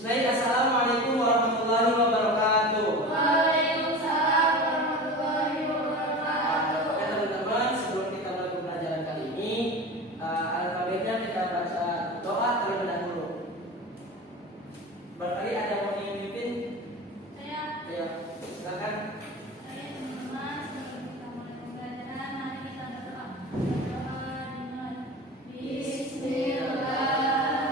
Baik, assalamualaikum warahmatullahi wabarakatuh. Waalaikumsalam warahmatullahi wabarakatuh. Oke teman-teman, sebelum kita mulai pembelajaran kali ini, alfabetnya kita baca doa terlebih dahulu. Barangkali ada yang mau dipimpin? Saya, Ayo, silakan. teman-teman, sebelum kita mulai pembelajaran, mari kita berdoa. Berdoa dengan Bismillahirrahmanirrahim.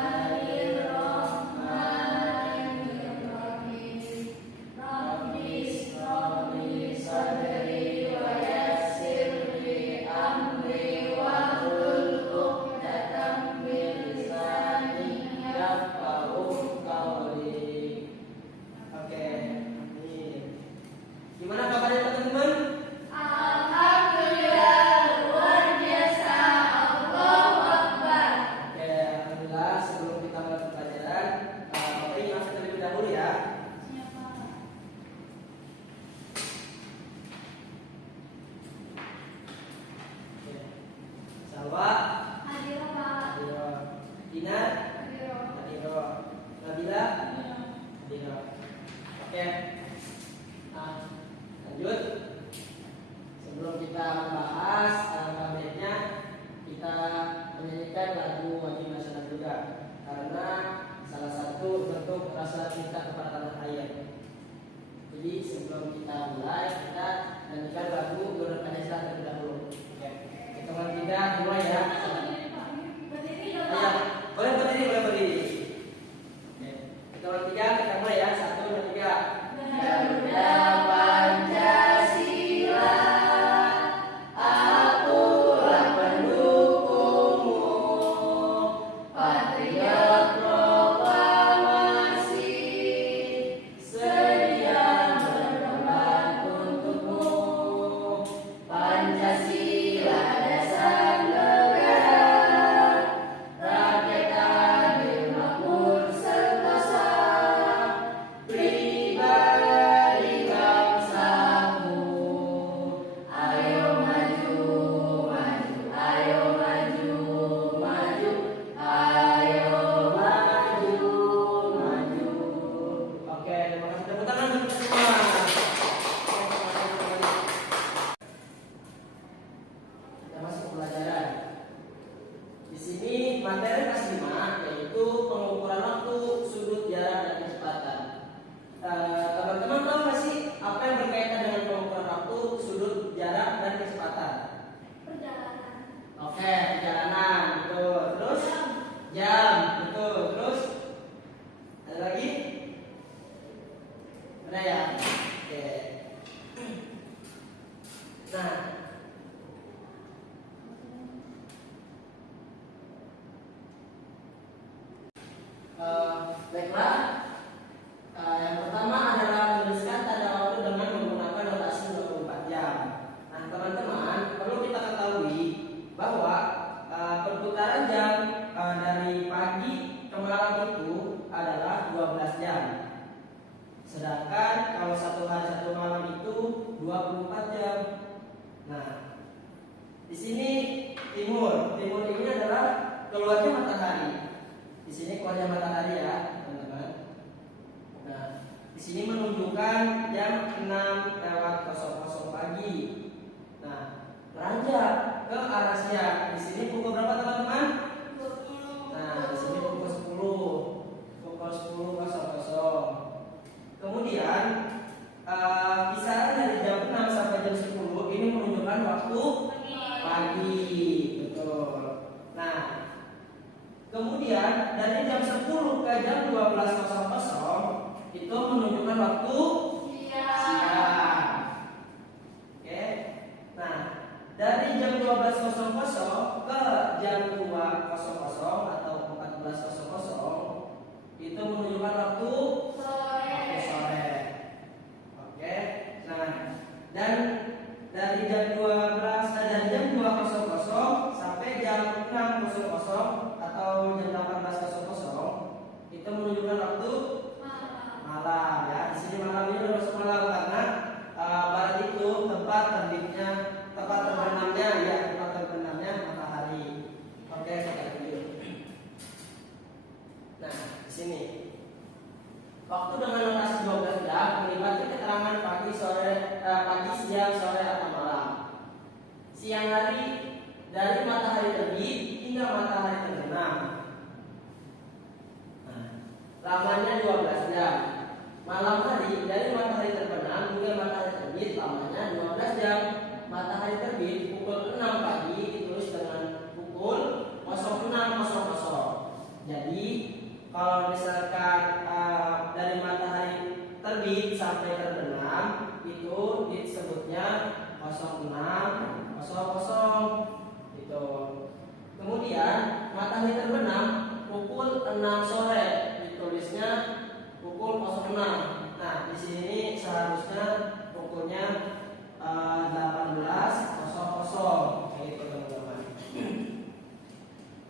Rabbis shrahli sadri wa yassir li amri wahlul 'uqdatam min lisani Yafqahu qawli. Oke, ini. Gimana kabarnya teman-teman? Alhamdulillah, luar biasa. Allahu Akbar. Oke, alhamdulillah. Sebelum kita mulai pembelajaran, Bapak ingat terlebih dahulu ya. Siapa? Oke. Salwa, Hadir Pak. Adiro, Dina, Hadir. Adiro, Nabila, Adiro. Oke. Nah, lanjut. Sebelum kita membahas alfabetnya, kita menyanyikan lagu wajib nasional juga, karena salah satu bentuk rasa cinta kepada tanah air. Jadi sebelum kita mulai, kita nyanyikan lagu Gelora Pancasila terlebih dahulu. Oke. Kita mulai ya. Berdiri Ayo, Pak. boleh berdiri, boleh berdiri. Oke. Kita mulai ya. 1, 2, 3. Garuda Pancasila, akulah pendukungmu, patriot proklamasi, sedia berkorban untukmu. Pancasila dasar negara, rakyat adil makmur sentosa, pribadi bangsaku. Ayo maju, maju, ayo maju, maju, ayo maju, maju. Oke, terima kasih. Tepuk tangan untuk semua. Kita masuk ke pelajaran. Di sini materi kelas 5 yaitu pengukuran waktu, sudut, jarak, dan kecepatan. Teman-teman tahu nggak sih apa yang berkaitan dengan pengukuran waktu, sudut, jarak, dan kecepatan? Perjalanan. Oke, perjalanan, betul. Terus jam, betul. Terus ada lagi? Ada ya? Oke. Nah, baiklah. Yang pertama adalah menuliskan tanda waktu dengan menggunakan notasi 24 jam. Nah, teman-teman, perlu kita ketahui bahwa perputaran jam dari pagi ke malam itu adalah 12 jam. Sedangkan kalau satu hari satu malam itu 24 jam. Nah, di sini timur ini adalah keluarnya matahari. Di sini keluarnya matahari ya, teman-teman. Nah, di sini menunjukkan jam 6:00 pagi. Nah, beranjak ke arah siang. Di sini pukul berapa teman-teman? Nah, di sini pukul 10. Pukul 10:00. Kemudian kisaran dari jam 6 sampai jam 10 ini menunjukkan waktu pagi. Betul. Nah, kemudian dari jam 10 ke jam 12:00 itu menunjukkan waktu siang. Oke. Nah, dari jam 12:00 ke jam 2:00 atau 14:00 itu menunjukkan waktu sore. Oke. Nah, dan dari jam 2:00 sampai jam 6:00 atau jam 18:00 itu menunjukkan waktu malam ya. Di sini malam ini bermaksud malam karena barat itu tempat terbitnya, tempat terbenamnya matahari. Oke, kita lanjut. Nah, di sini Waktu dengan notasi 12 jam melibatkan keterangan pagi, sore, pagi, siang, sore atau malam. Siang hari dari matahari terbit hingga matahari terbenam. Nah, lamanya 12 jam. Malam hari dari matahari terbenam hingga matahari terbit lamanya 12 jam. Matahari terbit pukul 6 pagi ditulis dengan pukul 06.00. Jadi kalau misalkan dari matahari terbit sampai terbenam itu disebutnya 06.00 gitu. Kemudian matahari terbenam pukul 6 sore ditulisnya pukul 06. Nah, di sini seharusnya pukulnya 18.00 kayak gitu teman-teman.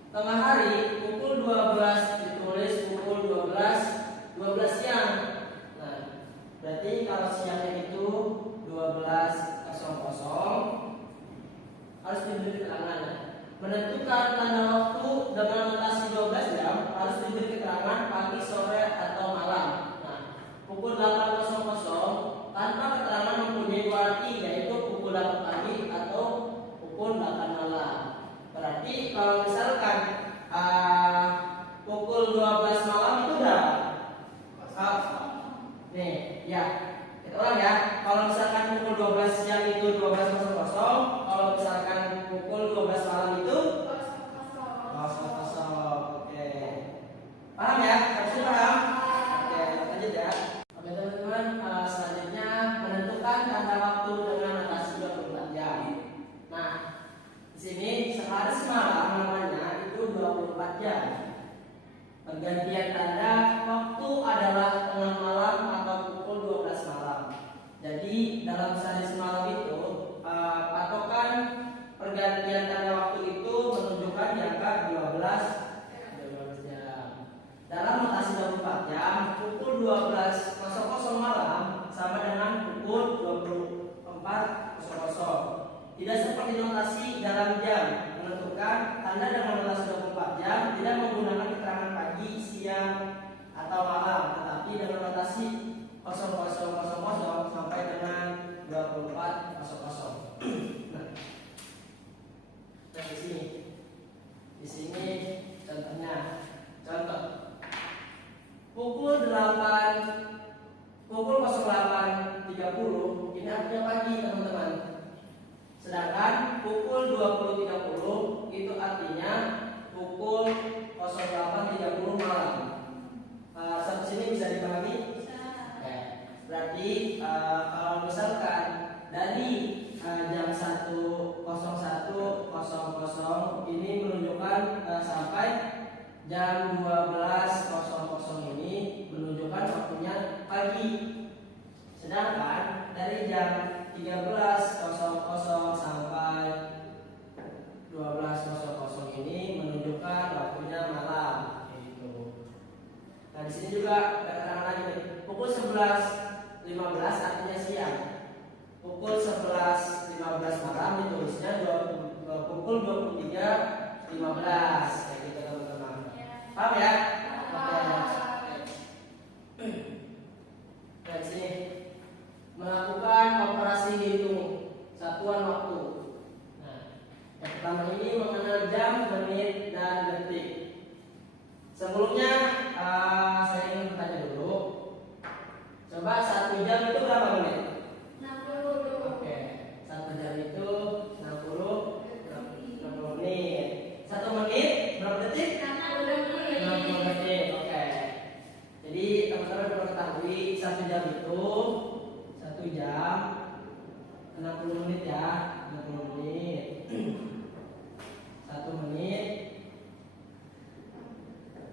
Tengah hari pukul 12 ditulis pukul 12 siang. Nah, berarti kalau siangnya itu 12.00 harus diberi keterangan. Menentukan tanda waktu dengan notasi 12 jam harus diberi keterangan pagi, sore atau malam. Nah, pukul 8.00 tanpa keterangan mempunyai dua arti, yaitu pukul 8 pagi atau pukul 8 malam. Berarti kalau misalkan pukul 12 malam itu berapa? Nih, ya. Kita ulang ya. Kalau misalkan pukul 12 siang itu 12.00, kalau misalkan pukul 12 malam itu 00. Oke. Paham ya? Harusnya paham? Oke, lanjut ya. Oke teman-teman, selanjutnya menentukan tanda waktu dengan notasi 24 jam. Nah, di sini sehari semalam namanya itu 24 jam. Pergantian tanda waktu adalah tengah malam atau pukul 12 malam. Jadi dalam sehari semalam itu patokan pergantian tanda waktu itu menunjukkan di angka 12 jam. Dalam notasi 24 jam, pukul 12.00 malam sama dengan pukul 24.00. Tidak seperti notasi dalam jam, menentukan tanda dengan notasi 24 jam tidak menggunakan keterangan pagi, siang, atau malam, tetapi dengan notasi 00.00 sampai dengan 24.00. Nah, di sini contohnya, pukul 08.30 ini artinya pagi teman-teman. Sedangkan pukul 20.30 itu artinya pukul 08.30 malam. Sampai sini bisa dipahami? Oke. Berarti kalau misalkan dari jam 1.01.00 ini menunjukkan sampai jam 12.00 ini menunjukkan waktunya pagi. Sedangkan dari jam 13.00 sampai 12.00 ini menunjukkan waktunya malam. Gitu. Nah, di sini juga ada keterangan lagi nih. Pukul 11.15 artinya siang. Pukul 11.15 malam ditulisnya pukul 23.15 kayak gitu teman-teman. Paham ya? Oke. Nah, di sini melakukan operasi hitung satuan waktu. Nah, yang pertama ini mengenal jam, menit, dan detik. Sebelumnya saya ingin bertanya dulu. Coba 1 jam itu berapa menit? 60. Oke, 1 jam itu 60 menit. 1 menit berapa detik? 60 detik. Oke. Jadi teman-teman perlu ketahui 1 jam itu 1 jam 60 menit ya, 60 menit. 1 menit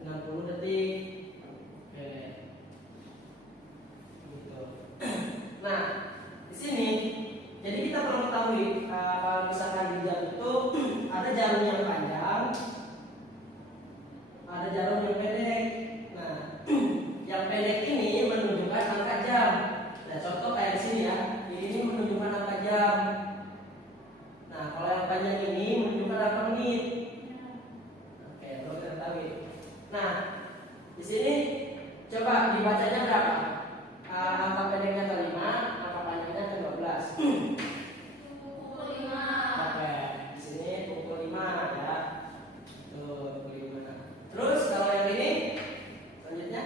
60 detik. Oke. Gitu. Nah, di sini jadi kita perlu ketahui kalau misalkan di jam itu ada jarum yang panjang, ada jarum yang pendek. Nah, yang pendek ini menunjukkan angka jam. Nah, contoh kayak di sini ya, ini menunjukkan angka jam. Nah, kalau yang panjang ini menunjukkan angka menit. Oke, perlu kita ketahui. Nah, di sini Coba dibacanya berapa? Angka pendeknya ke 5, angka panjangnya ke 12. Pukul 5. Oke, di sini pukul 5 ya. Tuh, pukul 5. Terus kalau yang ini selanjutnya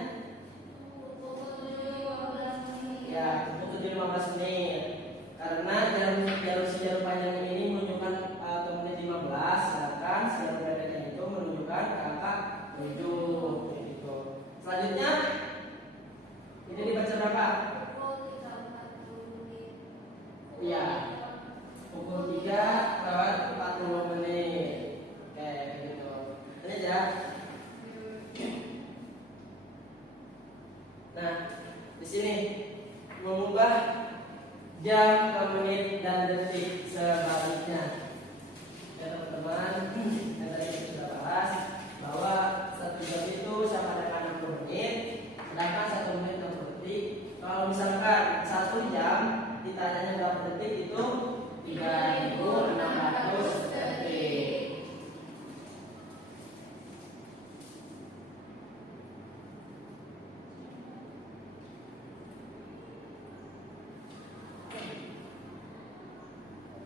Pukul 7.15 menit. ya pukul 7.15 menit. Karena jarum sejarum panjang ini menunjukkan ke menit 15, sedangkan sejarum pendeknya itu menunjukkan ke angka 7 gitu. Selanjutnya ini dibaca berapa? Pukul 3.40 menit. Iya. Pukul 3:40 menit. Oke, gitu. Ini ya. Nah, di sini mengubah jam ke menit dan detik sebaliknya. Ya teman-teman, yang tadi kita sudah bahas bahwa 1 jam itu sama dengan 60 menit, sedangkan 1 menit 60 detik. Kalau misalkan 1 jam ditanyanya berapa detik itu 3.600 detik.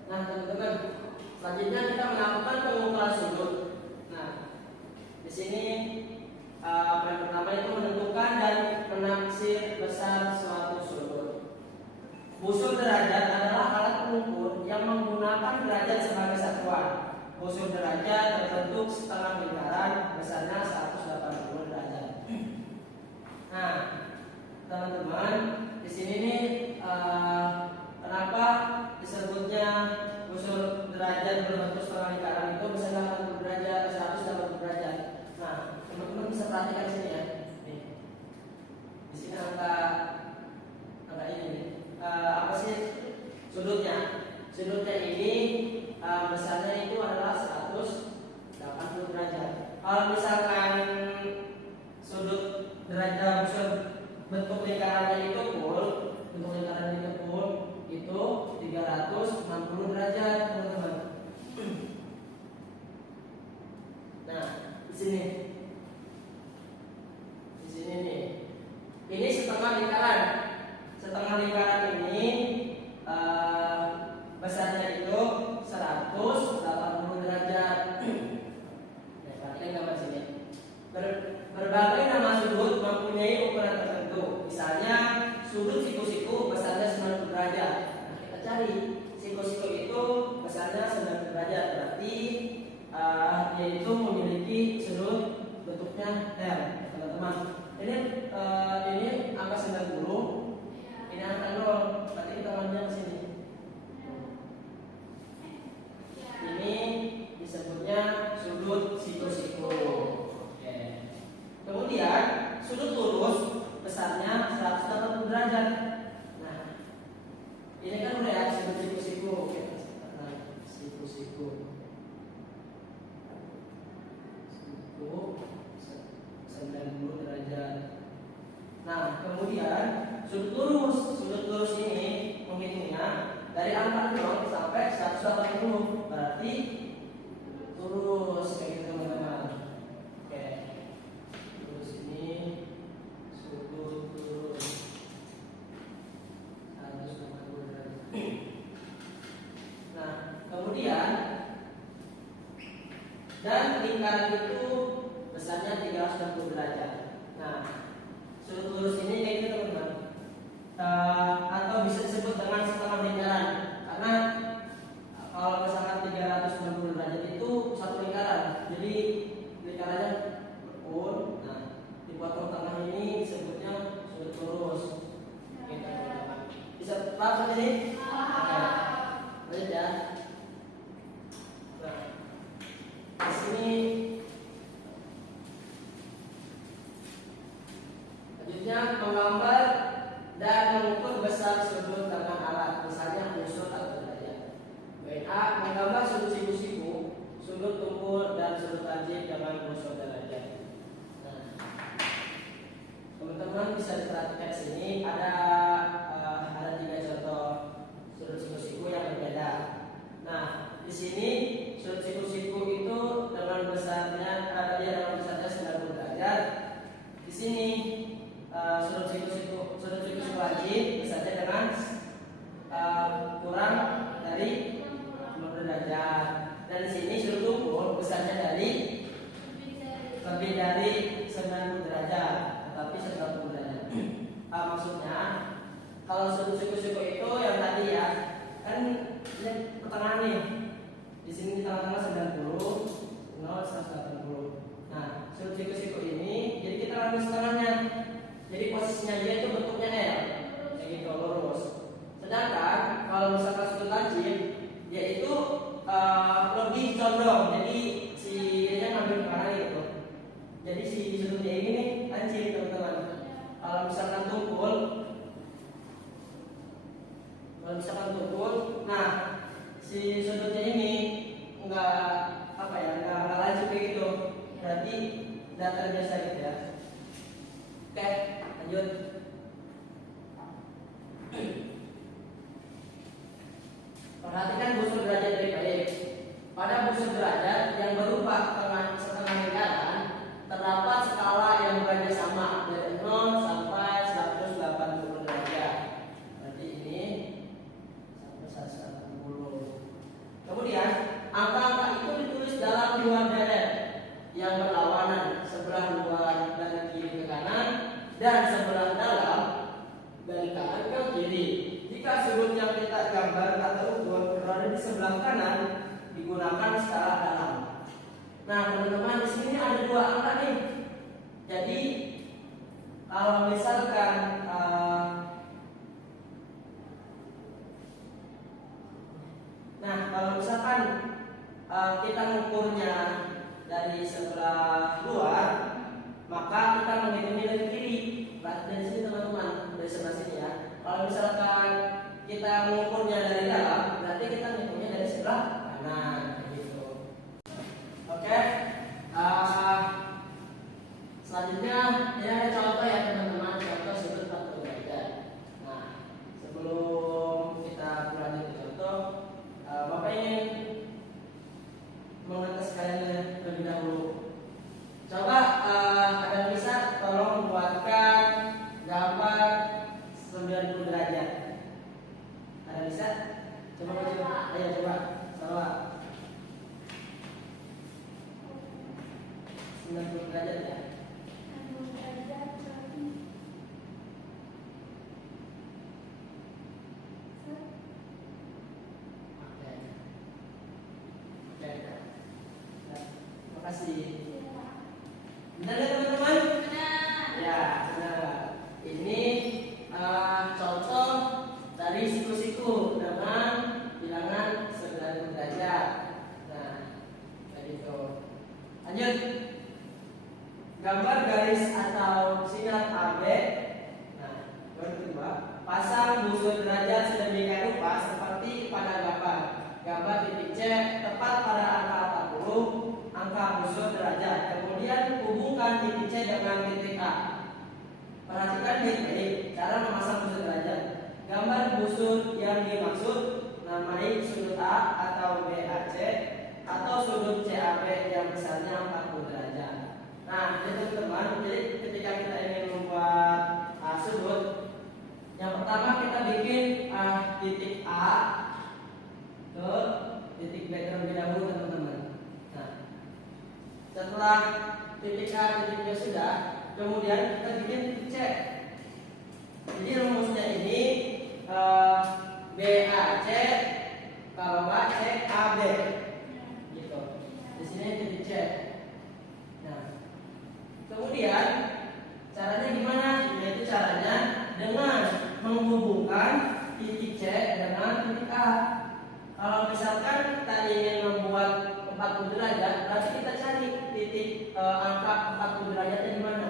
Nah teman-teman, selanjutnya kita melakukan pengukuran sudut. Nah, di sini yang pertama itu menentukan dan menaksir besar suatu sudut. Busur derajat adalah alat pengukur yang menggunakan derajat sebagai satuan. Busur derajat terbentuk setengah lingkaran besarnya 180 derajat. Nah, teman-teman, di sini nih kenapa disebutnya busur derajat berbentuk setengah lingkaran itu besarnya 80 derajat, 180 derajat. Nah, teman-teman bisa perhatikan sini ya. Nih. Di sini angka ini nih. Apa sih sudutnya? Sudutnya ini besarnya itu adalah 180 derajat. Kalau misalkan sudut derajat busur bentuk lingkarannya itu full, bentuk lingkaran itu full itu 360 derajat, teman-teman. Nah, di sini nih. Ini setengah lingkaran. Setengah lingkaran ini besarnya itu 180 derajat. Nah, perhatikan gambar sini. Berbagai nama sudut mempunyai ukuran tertentu. Misalnya sudut siku-siku besarnya 90 derajat. Nah, kita cari siku-siku itu besarnya 90 derajat. Berarti dia itu memiliki sudut bentuknya L, teman-teman. Ini angka 90. Ini angka 0, berarti kita lanjutkan ke sini. Ini disebutnya sudut siku-siku. Oke. Kemudian sudut lurus besarnya 180 derajat. Nah, ini kan udah ya sudut siku-siku. Nah, siku-siku. Siku 90 derajat. Nah, kemudian sudut lurus ini menghitungnya dari angka 0 sampai 180, berarti lurus kayak gitu teman-teman. Oke, lurus ini sudut lurus 180 derajat. Nah, kemudian dan lingkaran itu besarnya 360 derajat. Nah, sudut lurus ini kayak gitu teman-teman. Atau bisa disebut dengan setengah lingkaran, karena kalau misalkan 360 derajat itu satu lingkaran, jadi lingkarannya pun, nah dipotong tengah ini disebutnya sudut lurus. Gitu, teman-teman. Bisa paham ini? Lanjut ya. Nah, di sini selanjutnya menggambar dan mengukur besar sudut dengan alat, misalnya busur atau derajat. A. Menggambar sudut siku-siku, sudut tumpul dan sudut lancip dengan busur derajat. Nah, teman-teman bisa diperhatikan sini ada 3 contoh sudut siku-siku yang berbeda. Nah, di sini sudut siku-siku itu dengan besarnya 90 derajat. Di sini lebih dari 90 derajat, tetapi 180 derajat. Maksudnya kalau sudut siku-siku itu yang tadi ya, kan ini pertengahan nih. Di sini di tengah-tengah 90, 0, 180. Nah, sudut siku-siku ini, jadi kita ambil setengahnya. Jadi posisinya dia itu bentuknya L, kayak gitu lurus. Sedangkan kalau misalkan sudut lancip, dia itu lebih condong. Jadi si nya ngambil ke kanan gitu. Jadi si sudutnya ini nih lancip teman-teman. Kalau misalkan tumpul, nah si sudutnya ini enggak apa ya, enggak lancip kayak gitu. Berarti datar biasa gitu ya. Oke, lanjut. Perhatikan busur derajat dari baik. Pada busur derajat yang berupa setengah lingkaran terdapat skala yang beranjak sama dari 0 sampai 180 derajat. Berarti ini sampai 180. Kemudian angka-angka itu ditulis dalam dua deret yang berlawanan, sebelah luar dari kiri ke kanan dan sebelah dalam dari kanan ke kiri. Jika sudut yang kita gambar atau ukur berada di sebelah kanan, digunakan skala dalam. Nah, teman-teman, di sini ada dua angka nih. Jadi kalau misalkan kita mengukurnya dari sebelah luar, maka kita menghitungnya dari kiri. Dari sini teman-teman, dari sebelah sini ya. Kalau misalkan kita mengukurnya dari dalam, berarti kita menghitungnya dari sebelah kanan, gitu. Oke. Selanjutnya ini ada contoh ya teman-teman, contoh sudut 40 derajat. Nah, sebelum kita berlanjut ke contoh, Bapak ingin mengetes kalian terlebih dahulu. Coba ada bisa tolong buatkan gambar 90 derajat. Ada bisa? Coba. Ayo coba. Coba. 90 derajat ya. Terima kasih. Benar ya teman-teman? Ya, benar. Ini contoh dari siku-siku dengan bilangan 90 derajat. Nah, kayak gitu. Lanjut. Gambar garis atau sinyal AB. Nah, yang kedua, pasang busur derajat sedemikian rupa seperti pada gambar. Gambar titik C tepat pada angka 40, angka busur derajat. Kemudian hubungkan titik C dengan titik A. Perhatikan baik-baik cara memasang busur derajat. Gambar busur yang dimaksud namai sudut A atau BAC atau sudut CAB yang besarnya 40 derajat. Nah, jadi teman-teman, jadi ketika kita ingin membuat sudut, yang pertama kita bikin titik A ke titik B terlebih dahulu teman-teman. Nah, setelah titik A titik B sudah, kemudian kita bikin titik C. Jadi rumusnya ini BAC kalau nggak CAB, gitu. Di sini titik C. Nah, kemudian caranya gimana? Yaitu caranya dengan menghubungkan titik C dengan titik A. Kalau misalkan kita ingin membuat 40 derajat, berarti kita cari titik angka 40 derajatnya di mana.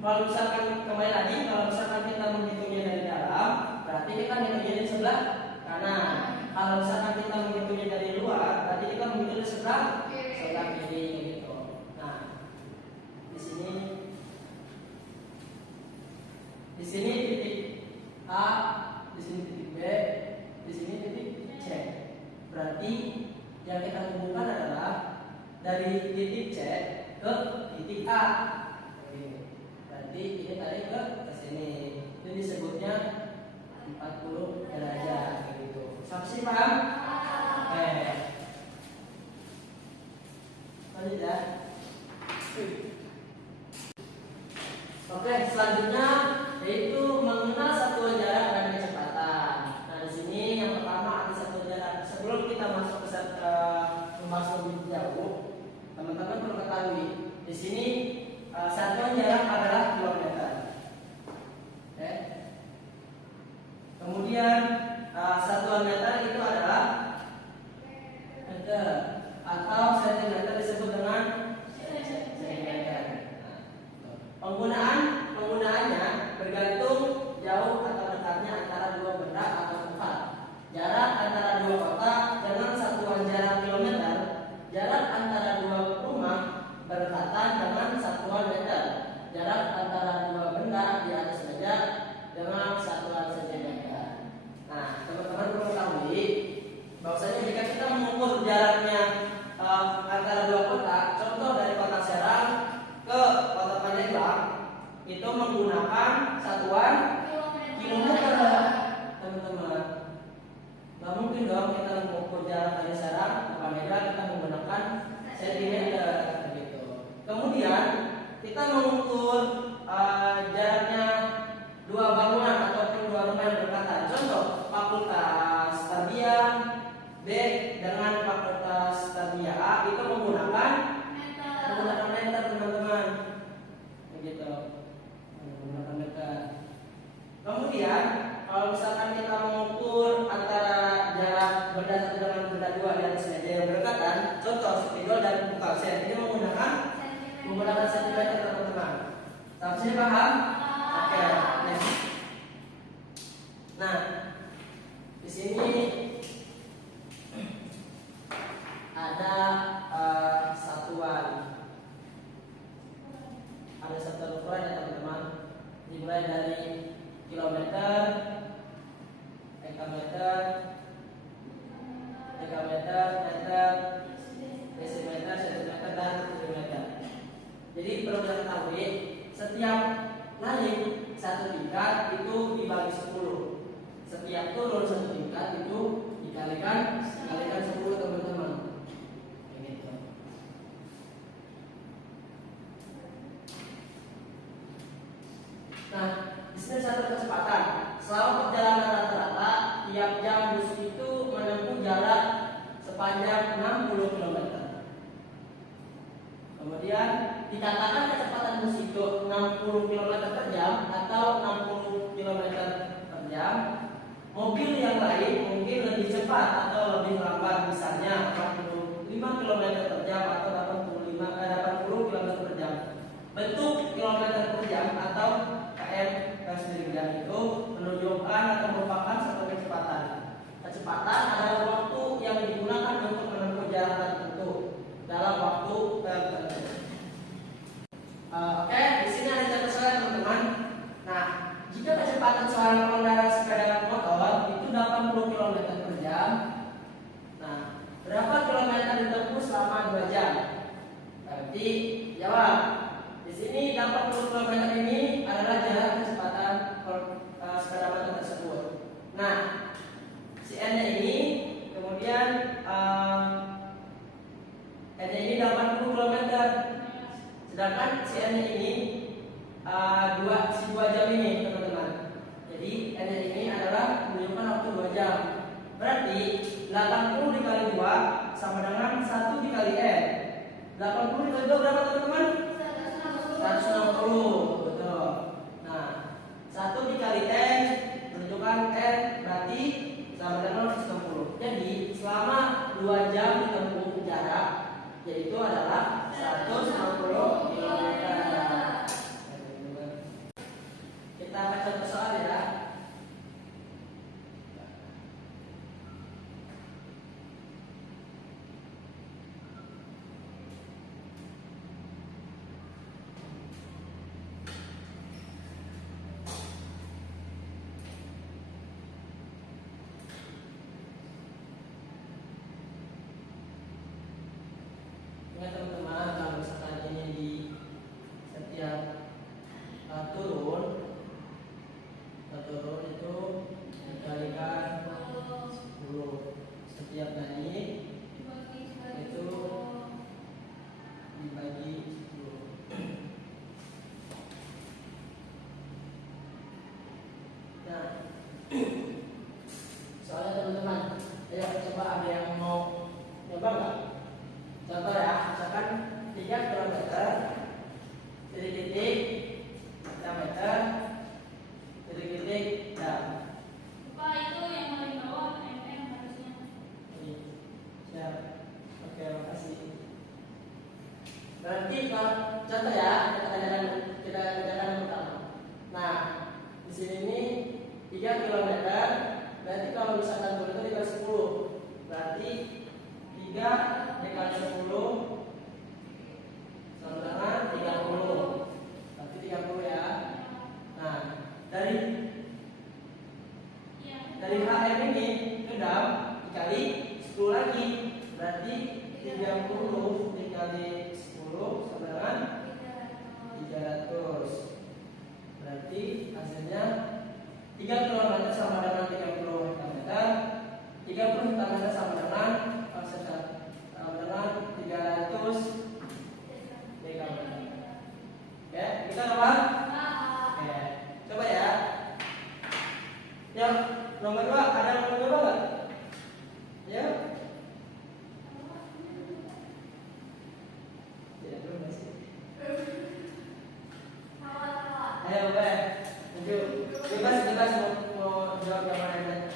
Kalau misalkan kembali lagi, kalau misalkan kita menghitungnya dari dalam, berarti kita menghitungnya dari sebelah kanan. Kalau misalkan kita menghitungnya dari luar, berarti kita menghitung dari sebelah kiri gitu. Nah, di sini titik A, di sini titik B, di sini titik C. Berarti yang kita hubungkan adalah dari titik C ke titik A. Berarti ini tarik ke sini. Itu disebutnya 40 derajat gitu. Saksi paham? Oke. Lanjut ya. Oke, selanjutnya yaitu mengenal satuan jarak dan kecepatan. Nah, di sini yang pertama ada satuan jarak. Sebelum kita masuk ke membahas lebih jauh, teman-teman perlu ketahui di sini satuan jarak adalah kilometer. Oke. Kemudian satuan meter itu adalah meter atau sentimeter disebut dengan sentimeter. Penggunaannya bergantung jauh atau dekatnya antara dua benda atau tempat. Jarak antara dua kota dengan satuan jarak kilometer. Jarak antara dua rumah berdekatan dengan satuan meter. Jarak antara dua benda di atas meja dengan satuan sentimeter. Nah, teman-teman perlu ketahui bahwasanya jika kita mengukur jaraknya antara dua kota, contoh dari kota Serang ke kota Pandeglang, itu menggunakan satuan kilometer, teman-teman. Gak mungkin dong kita mengukur jarak dari Serang ke Pandeglang kita menggunakan sentimeter, gitu. Kemudian kita mengukur jaraknya dua bangunan ataupun dua rumah yang berdekatan. Contoh Fakultas Tarbiyah B dengan Fakultas Tarbiyah A itu menggunakan meter, teman-teman. Begitu. Menggunakan meter. Kemudian kalau misalkan kita mengukur antara jarak benda satu dengan benda dua di atas meja yang berdekatan, contoh spidol dan bukalsen ini menggunakan sentimeter, teman-teman. Sampai sini paham? Oke. Next. Nah, di sini ada satuan ukuran ya, teman-teman. Dimulai dari kilometer, hektometer, meter, desimeter, sentimeter, dan milimeter. Jadi perlu kita ketahui setiap naik satu tingkat itu dibagi 10. Setiap turun satu tingkat itu dikalikan 10, teman-teman. Begitu. Nah, di sini satu kecepatan. Selama perjalanan rata-rata tiap jam bus itu menempuh jarak sepanjang 60 km. Kemudian dikatakan kecepatan bus itu 60 km per jam atau 60 km per jam. Mobil yang lain mungkin lebih cepat atau lebih lambat, misalnya 45 km per jam atau 80 km per jam. Bentuk kilometer per jam atau km itu menunjukkan atau merupakan satu kecepatan. Kecepatan adalah waktu yang digunakan untuk menempuh jarak tertentu dalam waktu tertentu. Oke, di sini ada contoh soal, teman-teman. Nah, jika kecepatan seorang pengendara sepeda motor itu 80 km per jam, nah, berapa kilometer ditempuh selama 2 jam? Berarti jawab. Di sini 80 km ini adalah jarak kecepatan sepeda motor tersebut. Nah, si N-nya ini kemudian N-nya ini 80 km. Sedangkan si N-nya ini 2 jam ini, teman-teman. Jadi N-nya ini adalah menunjukkan waktu 2 jam. Berarti 80 dikali 2 sama dengan 1 dikali N. 80 dikali 2 berapa, teman-teman? 160, betul. Nah, 1 dikali N menunjukkan N berarti sama dengan 160. Jadi selama 2 jam ditempuh jarak, yaitu adalah 160 km. Kita baca contoh soal ya. Ayo boleh. Maju. Bebas mau jawab yang mana aja.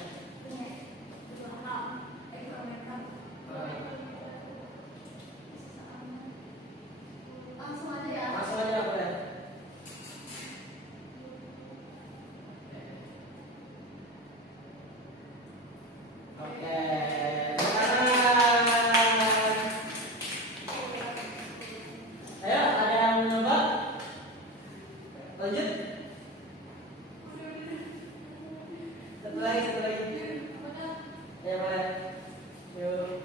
Langsung aja ya. Langsung aja boleh. Oke. Sekarang. Ayo, ada yang mencoba? Lanjut. Satu lagi. Ayo boleh. Yuk.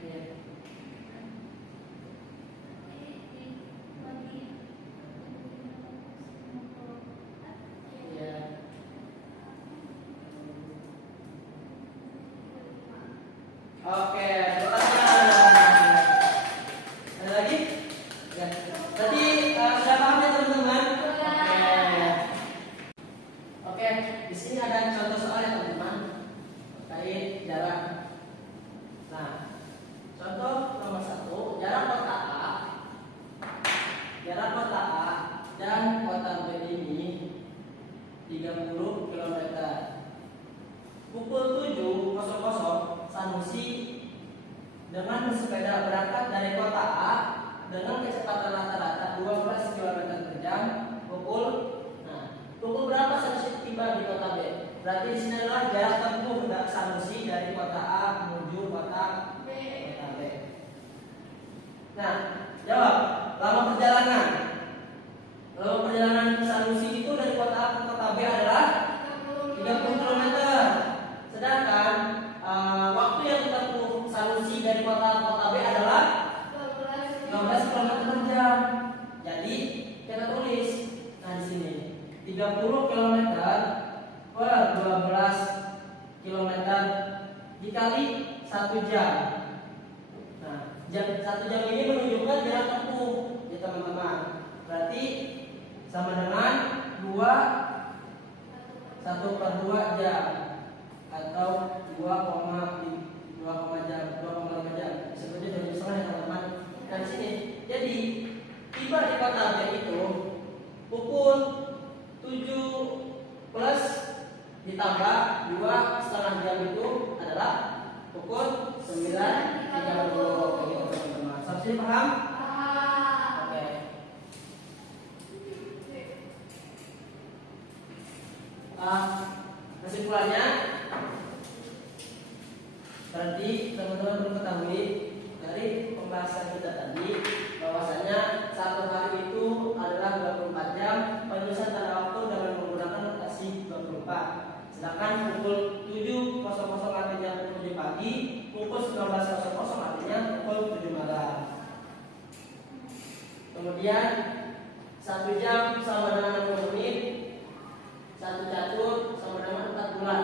Iya. Iya. Oke, pertanyaan. Ada lagi? Ya. Tadi sudah paham ya teman-teman? Oke, di sini ada contoh soal ya teman-teman terkait jarak. Nah, contoh nomor 1, jarak kota A dan kota B ini 30 km. Pukul 7.00 Sanusi dengan bersepeda berangkat dari kota A dengan kecepatan rata-rata 12 km per jam. Pukul berapa Sanusi tiba di kota B? Berarti di sini adalah jarak tempuh Sanusi dari kota A menuju kota B. Nah, jawab. Lama perjalanan Sanusi itu dari kota A ke kota B adalah 30 km. Sedangkan waktu yang ditempuh Sanusi dari kota A ke kota B adalah 12 km per jam. Jadi kita tulis, nah di sini 30 km per 12 km dikali 1 jam. Nah, 1 jam ini menunjukkan jarak tempuh ya teman-teman. Berarti sama dengan 1/2 jam atau 2,5 jam. Sebetulnya 2,5 ya teman-teman. Nah di sini, jadi tiba di kota B itu pukul 7 plus ditambah 2,5 jam itu adalah pukul 9.30 gitu teman-teman. Sampai paham? Oke. Kesimpulannya berarti teman-teman perlu ketahui dari pembahasan kita tadi bahwasanya satu hari itu adalah 24 jam. Penulisan tanda waktu dengan menggunakan notasi 24. Sedangkan pukul 7.00 artinya pukul 7 pagi, pukul 19.00 artinya pukul 7 malam. Kemudian 1 jam sama dengan 60 menit, 1 catur sama dengan 4 bulan.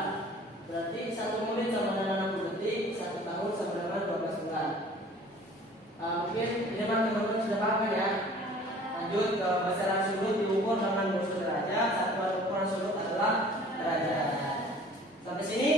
Berarti 1 menit sama dengan 60 detik, 1 tahun sama dengan 12 bulan. Mungkin ini teman-teman sudah paham ya. Lanjut ke besaran sudut diukur dengan unsur derajat. Satuan ukuran sudut adalah derajat. Sampai sini